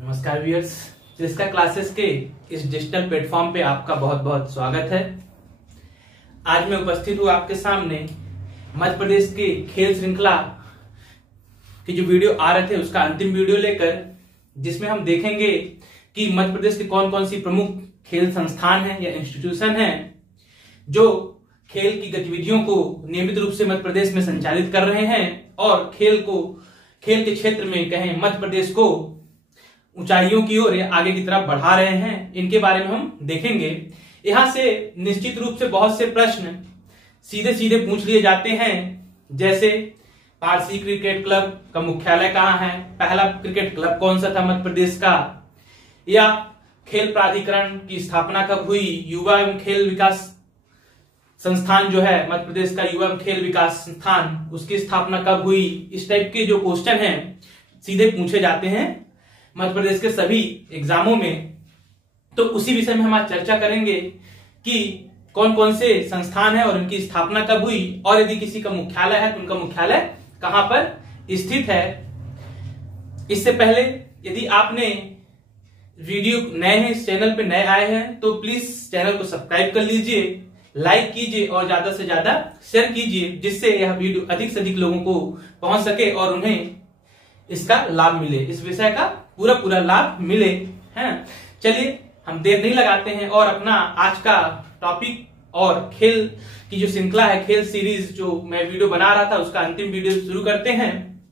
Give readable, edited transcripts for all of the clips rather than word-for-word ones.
नमस्कार व्यूअर्स, जिसका क्लासेस के इस डिजिटल प्लेटफॉर्म पे आपका बहुत बहुत स्वागत है। आज मैं उपस्थित हूँ आपके सामने मध्य प्रदेश के खेल श्रृंखला की जो वीडियो आ रहे थे उसका अंतिम वीडियो लेकर, जिसमें हम देखेंगे कि मध्य प्रदेश के कौन कौन सी प्रमुख खेल संस्थान हैं या इंस्टीट्यूशन हैं जो खेल की गतिविधियों को नियमित रूप से मध्य प्रदेश में संचालित कर रहे हैं और खेल के क्षेत्र में कहें मध्य प्रदेश को ऊंचाइयों की ओर आगे की तरफ बढ़ा रहे हैं। इनके बारे में हम देखेंगे। यहां से निश्चित रूप से बहुत से प्रश्न सीधे सीधे पूछ लिए जाते हैं, जैसे पारसी क्रिकेट क्लब का मुख्यालय कहाँ है, पहला क्रिकेट क्लब कौन सा था मध्य प्रदेश का, या खेल प्राधिकरण की स्थापना कब हुई, युवा एवं खेल विकास संस्थान जो है मध्य प्रदेश का युवा एवं खेल विकास संस्थान, उसकी स्थापना कब हुई। इस टाइप के जो क्वेश्चन हैं सीधे पूछे जाते हैं मध्य प्रदेश के सभी एग्जामों में। तो उसी विषय में हम आज चर्चा करेंगे कि कौन कौन से संस्थान है और उनकी स्थापना कब हुई, और यदि किसी का मुख्यालय है तो उनका मुख्यालय कहां पर स्थित है। इससे पहले यदि आपने वीडियो नए हैं, इस चैनल पे नए आए हैं, तो प्लीज चैनल को सब्सक्राइब कर लीजिए, लाइक कीजिए और ज्यादा से ज्यादा शेयर कीजिए, जिससे यह वीडियो अधिक से अधिक लोगों को पहुंच सके और उन्हें इसका लाभ मिले, इस विषय का पूरा लाभ मिले। हैं, चलिए हम देर नहीं लगाते हैं और अपना आज का टॉपिक और खेल की जो श्रृंखला है, खेल सीरीज जो मैं वीडियो बना रहा था उसका अंतिम वीडियो शुरू करते हैं।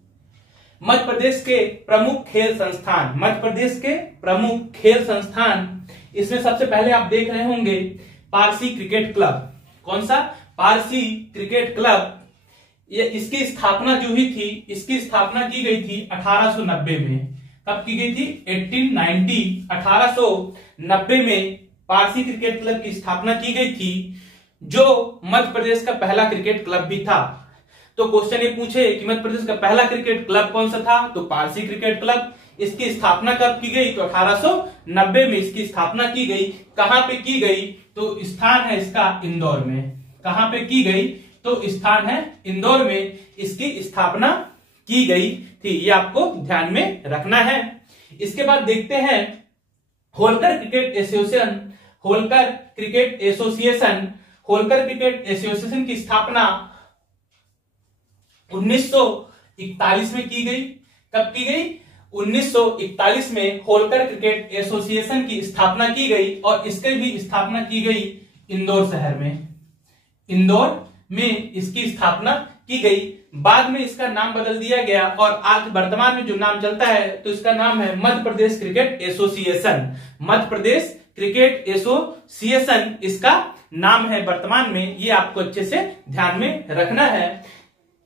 मध्य प्रदेश के प्रमुख खेल संस्थान, मध्य प्रदेश के प्रमुख खेल संस्थान, इसमें सबसे पहले आप देख रहे होंगे पारसी क्रिकेट क्लब। कौन सा? Parsi cricket club. ये इसकी स्थापना जो हुई थी, इसकी स्थापना की गई थी 1890 में। कब की गई थी? 1890 में पारसी क्रिकेट क्लब की स्थापना की गई थी, जो मध्य प्रदेश का पहला क्रिकेट क्लब भी था। तो क्वेश्चन ये पूछे कि मध्य प्रदेश का पहला क्रिकेट क्लब कौन सा था, तो पारसी क्रिकेट क्लब। इसकी स्थापना कब की गई? तो 1890 में इसकी स्थापना की गई। कहां पे की गई? तो स्थान है इसका इंदौर में। कहां पे की गई? तो स्थान है इंदौर में इसकी स्थापना की गई थी। ये आपको ध्यान में रखना है। इसके बाद देखते हैं Holkar cricket association. Holkar cricket association, Holkar cricket association की स्थापना 1941 में की गई। कब की गई? 1941 में होलकर क्रिकेट एसोसिएशन की स्थापना की गई और इसकी भी स्थापना की गई इंदौर शहर में। इंदौर में इसकी स्थापना की गई। बाद में इसका नाम बदल दिया गया और आज वर्तमान में जो नाम चलता है तो इसका नाम है Madhya Pradesh cricket association. Madhya Pradesh cricket association इसका नाम है वर्तमान में। ये आपको अच्छे से ध्यान में रखना है।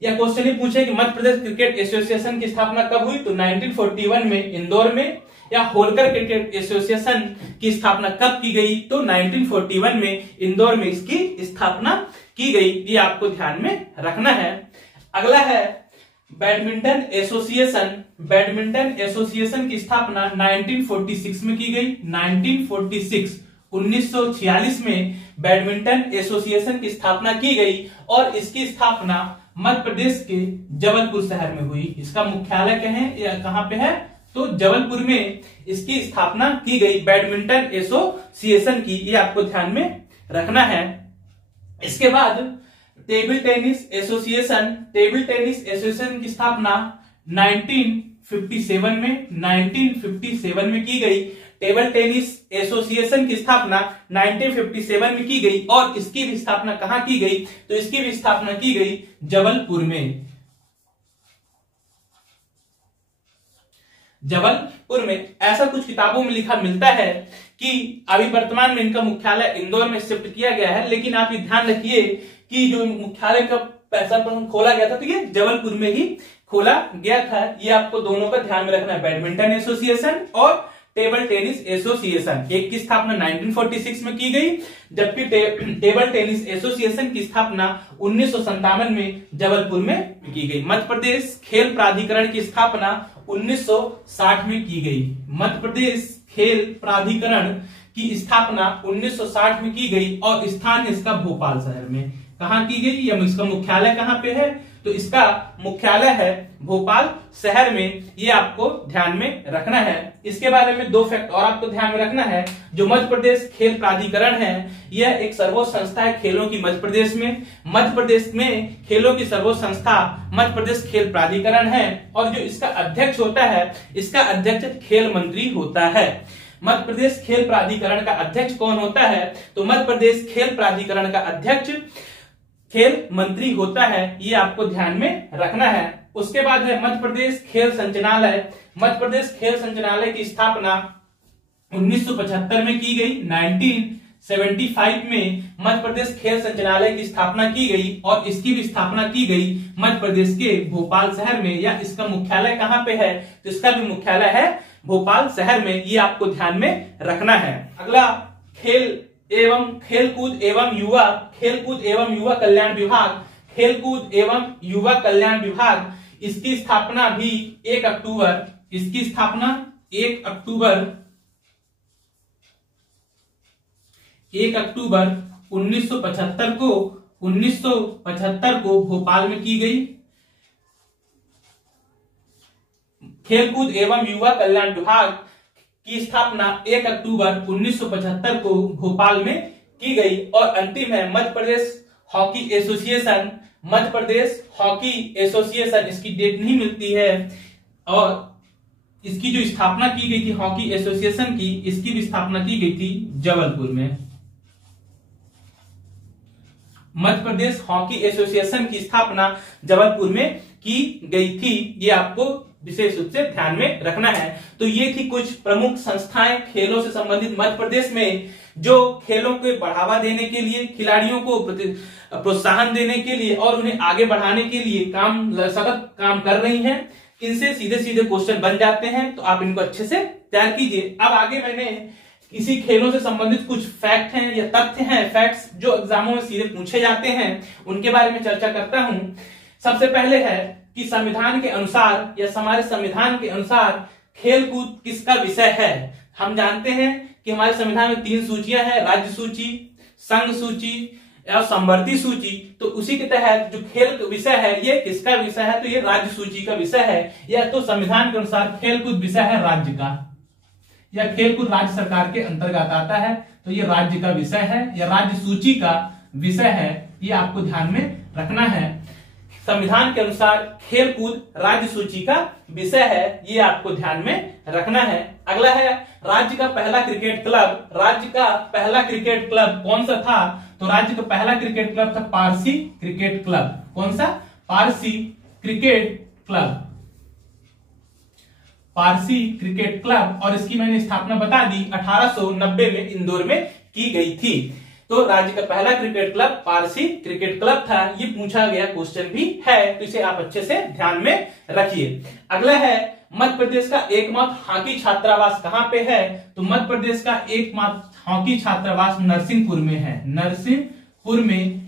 यह क्वेश्चन ही पूछे कि मध्य प्रदेश क्रिकेट एसोसिएशन की स्थापना कब हुई, तो 1941 में इंदौर में। या होलकर क्रिकेट एसोसिएशन की स्थापना कब की गई, तो 1941 में इंदौर में इसकी स्थापना की गई। ये आपको ध्यान में रखना है। अगला है बैडमिंटन एसोसिएशन। बैडमिंटन एसोसिएशन की स्थापना 1946 में की गई। 1946 में बैडमिंटन एसोसिएशन की स्थापना की गई और इसकी स्थापना मध्य प्रदेश के जबलपुर शहर में हुई। इसका मुख्यालय कहां पे है, तो जबलपुर में इसकी स्थापना की गई बैडमिंटन एसोसिएशन की। ये आपको ध्यान में रखना है। इसके बाद table tennis association. Table tennis association की स्थापना 1957 में की गई। टेबल टेनिस एसोसिएशन की स्थापना 1957 में की गई और इसकी भी स्थापना कहां की गई, तो इसकी भी स्थापना की गई जबलपुर में। जबलपुर में ऐसा कुछ किताबों में लिखा मिलता है कि अभी वर्तमान में इनका मुख्यालय इंदौर में शिफ्ट किया गया है, लेकिन आप ये ध्यान रखिए कि जो मुख्यालय का पैसा खोला गया था तो ये जबलपुर में ही खोला गया था। ये आपको दोनों का ध्यान में रखना है, बैडमिंटन एसोसिएशन और टेबल टेनिस एसोसिएशन। एक की स्थापना 1946 में की गई, जबकि टेबल टेनिस एसोसिएशन की स्थापना 1957 में जबलपुर में की गई। मध्य प्रदेश खेल प्राधिकरण की स्थापना 1960 में की गई। मध्य प्रदेश खेल प्राधिकरण की स्थापना 1960 में की गई और स्थान इसका भोपाल शहर में। कहां की गई, या इसका मुख्यालय कहां पे है, तो इसका मुख्यालय है भोपाल शहर में, ये आपको ध्यान में रखना है। इसके बारे में 2 फैक्ट और आपको ध्यान में रखना है। जो मध्य प्रदेश खेल प्राधिकरण है, यह एक सर्वोच्च संस्था है खेलों की मध्य प्रदेश में। मध्य प्रदेश में खेलों की सर्वोच्च संस्था मध्य प्रदेश खेल प्राधिकरण है, और जो इसका अध्यक्ष होता है, इसका अध्यक्ष खेल मंत्री होता है। मध्य प्रदेश खेल प्राधिकरण का अध्यक्ष कौन होता है? तो मध्य प्रदेश खेल प्राधिकरण का अध्यक्ष खेल मंत्री होता है, ये आपको ध्यान में रखना है। उसके बाद है मध्य प्रदेश खेल संचालनालय। मध्य प्रदेश खेल संचालनालय की स्थापना 1975 में की गई। 1975 में मध्य प्रदेश खेल संचालनालय की स्थापना की गई, और इसकी भी स्थापना की गई मध्य प्रदेश के भोपाल शहर में। या इसका मुख्यालय कहां पे है? तो इसका भी मुख्यालय है भोपाल शहर में, ये आपको ध्यान में रखना है। अगला खेल एवं खेलकूद एवं युवा, खेलकूद एवं युवा कल्याण विभाग। खेलकूद एवं युवा कल्याण विभाग, इसकी स्थापना भी 1 अक्टूबर, इसकी स्थापना 1 अक्टूबर 1975 को भोपाल में की गई। खेलकूद एवं युवा कल्याण विभाग की स्थापना 1 अक्टूबर 1975 को भोपाल में की गई। और अंतिम है Madhya Pradesh hockey association. Madhya Pradesh hockey association, इसकी डेट नहीं मिलती है, और इसकी जो स्थापना की गई थी हॉकी एसोसिएशन की, इसकी भी स्थापना की गई थी जबलपुर में। मध्य प्रदेश हॉकी एसोसिएशन की स्थापना जबलपुर में की गई थी, ये आपको विशेष रूप से ध्यान में रखना है। तो ये थी कुछ प्रमुख संस्थाएं खेलों से संबंधित मध्य प्रदेश में, जो खेलों को बढ़ावा देने के लिए, खिलाड़ियों को प्रोत्साहन देने के लिए और उन्हें आगे बढ़ाने के लिए सतत काम कर रही हैं। इनसे सीधे सीधे क्वेश्चन बन जाते हैं, तो आप इनको अच्छे से तैयार कीजिए। अब आगे मैंने इसी खेलों से संबंधित कुछ फैक्ट हैं या तथ्य हैं, फैक्ट्स जो एग्जामों में सीधे पूछे जाते हैं, उनके बारे में चर्चा करता हूं। सबसे पहले है कि संविधान के अनुसार या हमारे संविधान के अनुसार खेलकूद किसका विषय है। हम जानते हैं कि हमारे संविधान में 3 सूचियां हैं, राज्य सूची, संघ सूची और संवर्ती सूची। तो उसी के तहत जो खेल विषय है, ये किसका विषय है? तो ये राज्य सूची का विषय है। या तो संविधान के अनुसार खेलकूद विषय है राज्य का, या खेलकूद राज्य सरकार के अंतर्गत आता है, तो ये राज्य का विषय है या राज्य सूची का विषय है, ये आपको ध्यान में रखना है। संविधान के अनुसार खेलकूद राज्य सूची का विषय है, ये आपको ध्यान में रखना है। अगला है राज्य का पहला क्रिकेट क्लब। राज्य का पहला क्रिकेट क्लब कौन सा था? तो राज्य का पहला क्रिकेट क्लब था पारसी क्रिकेट क्लब। कौन सा? Parsi cricket club, Parsi cricket club. और इसकी मैंने स्थापना बता दी 1890 में इंदौर में की गई थी। तो राज्य का पहला cricket club Parsi cricket club था। ये पूछा गया क्वेश्चन भी है, तो इसे आप अच्छे से ध्यान में रखिए। अगला है मध्य प्रदेश का एकमात्र हॉकी छात्रावास कहां पे है? तो मध्य प्रदेश का एकमात्र हॉकी छात्रावास नरसिंहपुर में है। नरसिंहपुर में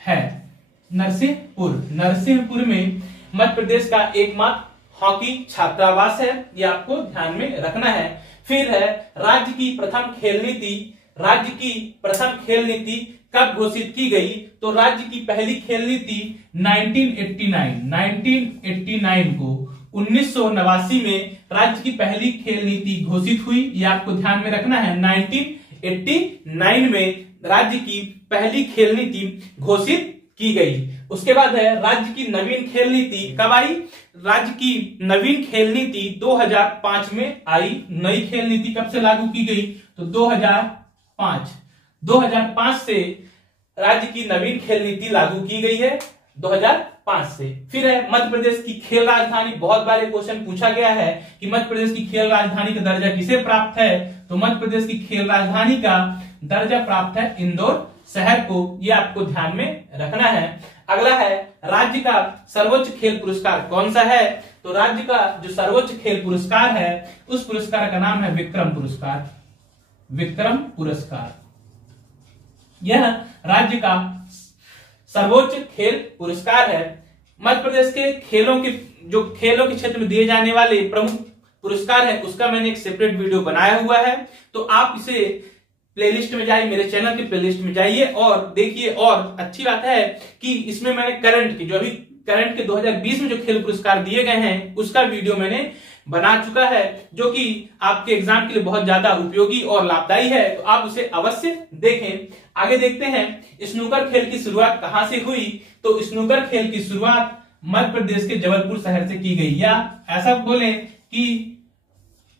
है, नरसिंहपुर में मध्य प्रदेश का एकमात्र हॉकी छात्रावास है, ये आपको ध्यान में रखना है। फिर है राज्य की प्रथम खेल नीति। राज्य की प्रथम खेल नीति कब घोषित की गई? तो राज्य की पहली खेल नीति 1989 को 1989 में राज्य की पहली खेल नीति घोषित हुई, ये आपको ध्यान में रखना है। 1989 में राज्य की पहली खेल नीति घोषित की गई। उसके बाद है राज्य की नवीन खेल नीति कब आई? राज्य की नवीन खेल नीति 2005 में आई। नई खेल नीति कब से लागू की गई? तो 2005 से राज्य की नवीन खेल नीति लागू की गई है, 2005 से। फिर है मध्य प्रदेश की खेल राजधानी। बहुत बार ये क्वेश्चन पूछा गया है कि मध्य प्रदेश की खेल राजधानी का दर्जा किसे प्राप्त है? तो मध्य प्रदेश की खेल राजधानी का दर्जा प्राप्त है इंदौर शहर को, ये आपको ध्यान में रखना है। अगला है राज्य का सर्वोच्च खेल पुरस्कार कौन सा है? तो राज्य का जो सर्वोच्च खेल पुरस्कार है, उस पुरस्कार का नाम है विक्रम पुरस्कार। विक्रम पुरस्कार, यह राज्य का सर्वोच्च खेल पुरस्कार है। मध्य प्रदेश के खेलों के क्षेत्र में दिए जाने वाले प्रमुख पुरस्कार है, उसका मैंने एक सेपरेट वीडियो बनाया हुआ है, तो आप इसे प्लेलिस्ट में जाइए, मेरे चैनल की प्लेलिस्ट में जाइए और देखिए। और अच्छी बात है कि इसमें मैंने करंट की जो अभी करंट के 2020 में जो खेल पुरस्कार दिए गए हैं उसका वीडियो मैंने बना चुका है, जो कि आपके एग्जाम के लिए बहुत ज्यादा उपयोगी और लाभदायी है, तो आप उसे अवश्य देखें। आगे देखते हैं स्नूकर खेल की शुरुआत कहां से हुई। तो स्नूकर खेल की शुरुआत मध्य प्रदेश के जबलपुर शहर से की गई, या ऐसा बोलें कि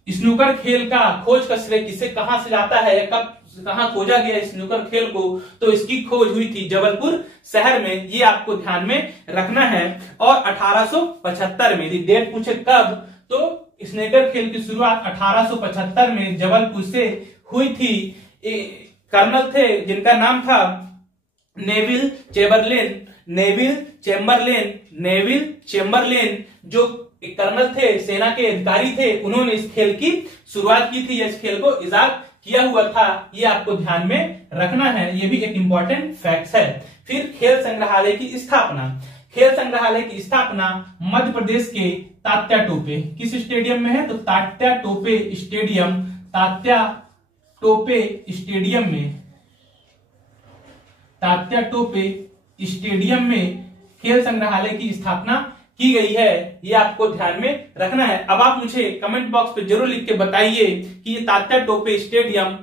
स्नूकर खेल का खोज का श्रेय किसे कहां से जाता है, या कब कहां खोजा गया स्नूकर खेल को, तो इसकी खोज हुई थी जबलपुर शहर में, ये आपको ध्यान में रखना है। और 1875 में, यदि डेट पूछे कब, तो स्नूकर खेल की शुरुआत 1875 में जबलपुर से हुई थी। कर्नल थे जिनका नाम था नेविल चेम्बरलेन, जो एक कर्नल थे, सेना के अधिकारी थे, उन्होंने इस खेल की शुरुआत की थी, इस खेल को इजाद किया हुआ था, ये आपको ध्यान में रखना है, ये भी एक इंपॉर्टेंट फैक्ट है। फिर खेल संग्रहालय की स्थापना। खेल संग्रहालय की स्थापना मध्य प्रदेश के तात्या टोपे किस स्टेडियम में है, तो तात्या टोपे स्टेडियम में खेल संग्रहालय की स्थापना की गई है, ये आपको ध्यान में रखना है। अब आप मुझे कमेंट बॉक्स पे जरूर लिख के बताइए कि ये तात्या टोपे स्टेडियम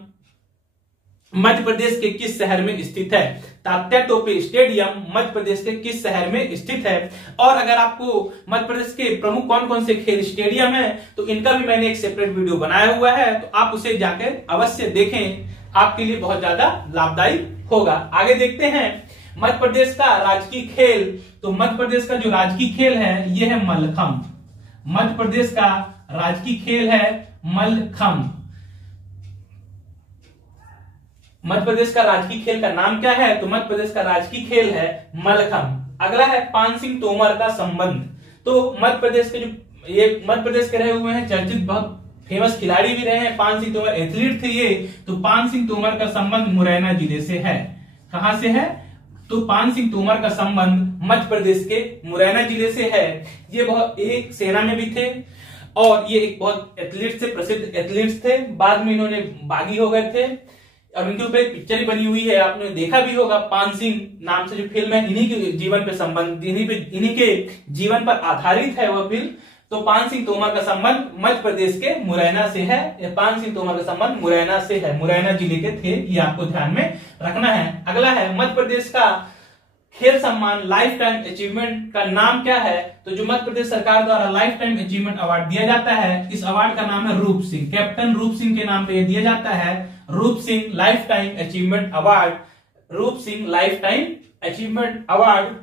मध्य प्रदेश के किस शहर में स्थित है। तात्या टोपे स्टेडियम मध्य प्रदेश के किस शहर में स्थित है। और अगर आपको मध्य प्रदेश के प्रमुख कौन कौन से खेल स्टेडियम है, तो इनका भी मैंने एक सेपरेट वीडियो बनाया हुआ है, तो आप उसे जाकर अवश्य देखें, आपके लिए बहुत ज्यादा लाभदायी होगा। आगे देखते हैं मध्य प्रदेश का राजकीय खेल। तो मध्य प्रदेश का जो राजकीय खेल है ये है मल्लखंब। मध्य प्रदेश का राजकीय खेल है मल्लखंब। मध्य प्रदेश का राजकीय खेल का नाम क्या है, तो मध्य प्रदेश का राजकीय खेल है मल्लखंब। अगला है पान सिंह तोमर का संबंध। तो मध्य प्रदेश के मध्य प्रदेश के रहे हुए हैं, चर्चित बहुत फेमस खिलाड़ी भी रहे हैं, पान सिंह तोमर एथलीट थे ये। तो पान सिंह तोमर का संबंध मुरैना जिले से है। कहां से है, तो पान सिंह तोमर का संबंध मध्य प्रदेश के मुरैना जिले से है। ये बहुत एक सेना में भी थे और ये एक बहुत एथलीट से प्रसिद्ध एथलीट्स थे। बाद में इन्होंने बागी हो गए थे और उनके ऊपर एक पिक्चर ही बनी हुई है, आपने देखा भी होगा, पान सिंह नाम से जो फिल्म है, इन्हीं के जीवन पे संबंध, इन्हीं के जीवन पर आधारित है वह फिल्म। तो पान सिंह तोमर का संबंध मध्य प्रदेश के मुरैना से है। पान सिंह तोमर का संबंध मुरैना से है, मुरैना जिले के थे, ये आपको ध्यान में रखना है। अगला है मध्य प्रदेश का खेल सम्मान लाइफ टाइम अचीवमेंट का नाम क्या है। तो जो मध्य प्रदेश सरकार द्वारा लाइफ टाइम अचीवमेंट अवार्ड दिया जाता है, इस अवार्ड का नाम है रूप सिंह। कैप्टन रूप सिंह के नाम पे दिया जाता है Roop Singh lifetime achievement award. Roop Singh lifetime achievement award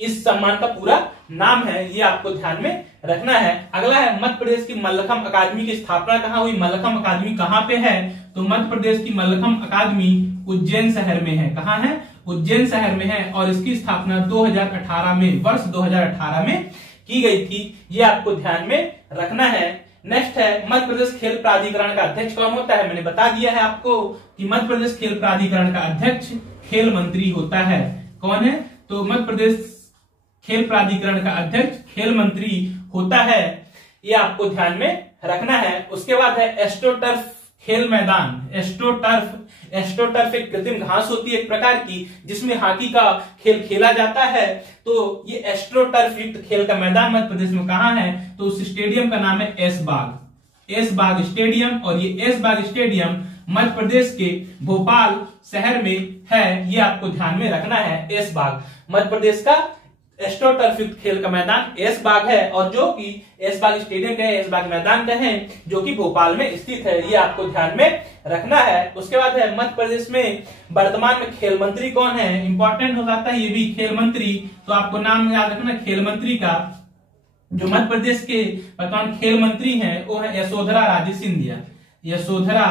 इस सम्मान का पूरा नाम है, ये आपको ध्यान में रखना है। अगला है मध्य प्रदेश की मल्लखंब अकादमी की स्थापना कहां हुई। मल्लखंब अकादमी कहां पे है, तो मध्य प्रदेश की मल्लखंब अकादमी उज्जैन शहर में है। कहां है, उज्जैन शहर में है और इसकी स्थापना 2018 में, वर्ष 2018 में की गई थी, ये आपको ध्यान में रखना है। नेक्स्ट है मध्य प्रदेश खेल प्राधिकरण का अध्यक्ष कौन होता है। मैंने बता दिया है आपको कि मध्य प्रदेश खेल प्राधिकरण का अध्यक्ष खेल मंत्री होता है। कौन है, तो मध्य प्रदेश खेल प्राधिकरण का अध्यक्ष खेल मंत्री होता है, ये आपको ध्यान में रखना है। उसके बाद है एस्ट्रोटर्फ खेल मैदान। एस्ट्रोटर्फ एक कृत्रिम घास होती है एक प्रकार की, जिसमें हॉकी का खेल खेला जाता है। तो ये एस्ट्रोटर्फ युक्त खेल का मैदान मध्य प्रदेश में कहां है, तो उस स्टेडियम का नाम है ऐशबाग स्टेडियम। और ये ऐशबाग स्टेडियम मध्य प्रदेश के भोपाल शहर में है, ये आपको ध्यान में रखना है। ऐशबाग मध्य प्रदेश का एस्ट्रोटर्फ युक्त खेल का मैदान ऐशबाग है, और जो कि ऐशबाग स्टेडियम का ऐशबाग मैदान का है, जो कि भोपाल में स्थित है, ये आपको ध्यान में रखना है। उसके बाद है मध्य प्रदेश में वर्तमान में खेल मंत्री कौन है। इंपॉर्टेंट हो जाता है ये भी, खेल मंत्री, तो आपको नाम याद रखना खेल मंत्री का। जो मध्य प्रदेश के वर्तमान खेल मंत्री हैं वो है यशोधरा राजे सिंधिया। यशोधरा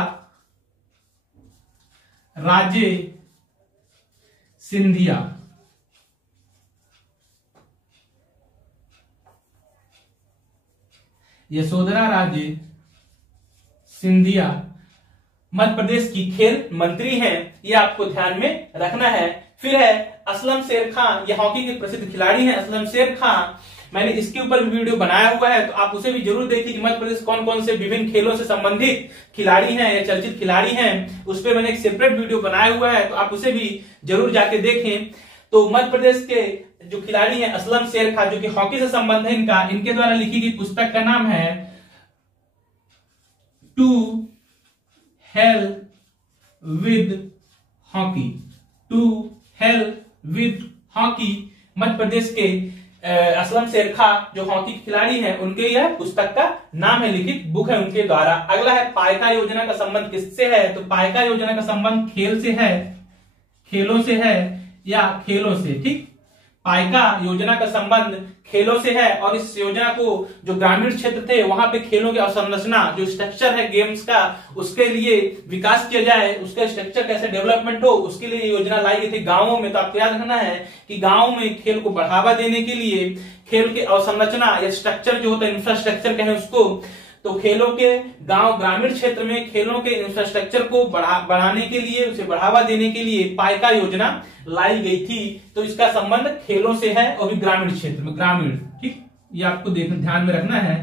राजे सिंधिया। यशोधरा राजे सिंधिया मध्य प्रदेश की खेल मंत्री हैं, ये आपको ध्यान में रखना है। फिर है असलम शेर खान, ये हॉकी के प्रसिद्ध खिलाड़ी हैं असलम शेर खान। मैंने इसके ऊपर भी वीडियो बनाया हुआ है, तो आप उसे भी जरूर देखिए कि मध्य प्रदेश कौन कौन से विभिन्न खेलों से संबंधित खिलाड़ी हैं या चर्चित खिलाड़ी हैं, उस पर मैंने एक सेपरेट वीडियो बनाया हुआ है, तो आप उसे भी जरूर जाके देखें। तो मध्य प्रदेश के जो खिलाड़ी हैं असलम शेर खां, जो कि हॉकी से संबंध है इनका, इनके द्वारा लिखी गई पुस्तक का नाम है to hell with hockey. To hell with hockey, Madhya Pradesh के असलम शेर खां जो हॉकी के खिलाड़ी हैं, उनके यह पुस्तक का नाम है, लिखित बुक है उनके द्वारा। अगला है पाइका योजना का संबंध किससे है? तो पाइका योजना का संबंध खेल से है, खेलों से है या खेलों से, ठीक। पाइका योजना का संबंध खेलों से है और इस योजना को जो ग्रामीण क्षेत्र थे वहां पे खेलों की अवसंरचना, जो स्ट्रक्चर है गेम्स का, उसके लिए विकास किया जाए, उसका स्ट्रक्चर कैसे डेवलपमेंट हो, उसके लिए योजना लाई गई थी गांवों में। तो आपको याद रखना है कि गांवों में खेल को बढ़ावा देने के लिए खेल की अवसंरचना या स्ट्रक्चर जो होता है, इंफ्रास्ट्रक्चर कहें उसको, तो खेलों के गांव ग्रामीण क्षेत्र में खेलों के इंफ्रास्ट्रक्चर को बढ़ाने के लिए, उसे बढ़ावा देने के लिए पाइका योजना लाई गई थी। तो इसका संबंध खेलों से है और भी ग्रामीण क्षेत्र में, ग्रामीण, ठीक, ये आपको ध्यान में रखना है।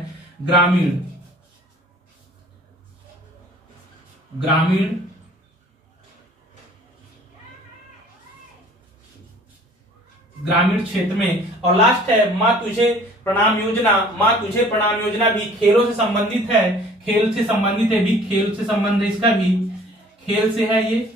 ग्रामीण, ग्रामीण ग्रामीण क्षेत्र में। और लास्ट है मां तुझे प्रणाम योजना। मां तुझे प्रणाम योजना भी खेलों से संबंधित है, खेल से संबंधित है, भी खेल से संबंध है, इसका भी खेल से है ये।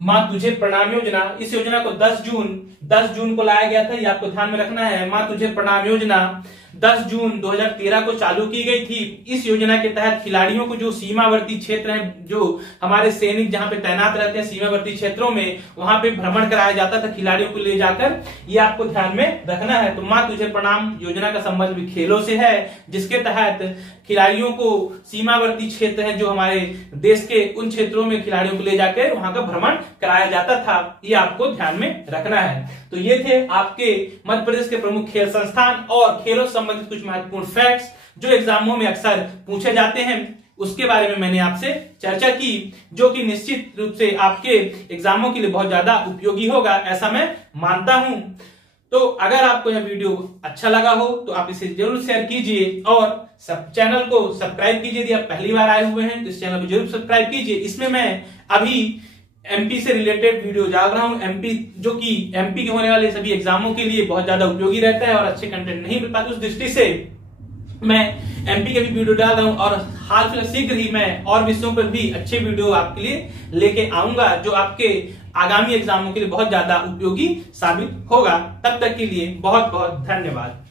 मां तुझे प्रणाम योजना, इस योजना को 10 जून को लाया गया था, ये आपको ध्यान में रखना है। मां तुझे प्रणाम योजना 10 जून 2013 को चालू की गई थी। इस योजना के तहत खिलाड़ियों को जो सीमावर्ती क्षेत्र हैं, जो हमारे सैनिक जहां पे तैनात रहते हैं सीमावर्ती क्षेत्रों में, वहां पे भ्रमण कराया जाता था खिलाड़ियों को ले जाकर, ये आपको ध्यान में रखना है। तो मां तुझे प्रणाम योजना का संबंध भी खेलों से है, जिसके तहत खिलाड़ियों को सीमावर्ती क्षेत्र है जो हमारे देश के, उन क्षेत्रों में खिलाड़ियों को ले जाकर वहां का भ्रमण कराया जाता था, ये आपको ध्यान में रखना है। तो ये थे आपके मध्य प्रदेश के प्रमुख खेल संस्थान और खेलों से संबंधित कुछ महत्वपूर्ण फैक्ट्स जो एग्जामों में अक्सर पूछे जाते हैं, उसके बारे में मैंने आपसे चर्चा की, जो कि निश्चित रूप से आपके एग्जामों के लिए बहुत ज्यादा उपयोगी होगा, ऐसा मैं मानता हूं। तो अगर आपको यह वीडियो अच्छा लगा हो तो आप इसे जरूर शेयर कीजिए और चैनल को सब्सक्राइब कीजिए। यदि आप पहली बार आए हुए हैं तो इस चैनल को जरूर सब्सक्राइब कीजिए। इसमें मैं अभी एमपी से रिलेटेड वीडियो डाल रहा हूं, एमपी जो कि एमपी के होने वाले सभी एग्जामों के लिए बहुत ज्यादा उपयोगी रहता है और अच्छे कंटेंट नहीं मिल पाते, उस दृष्टि से मैं एमपी के भी वीडियो डाल रहा हूं और हाल फिलहाल शीघ्र ही मैं और विषयों पर भी अच्छे वीडियो आपके लिए लेके आऊंगा, जो आपके आगामी एग्जामों के लिए बहुत ज्यादा उपयोगी साबित होगा। तब तक के लिए बहुत बहुत धन्यवाद।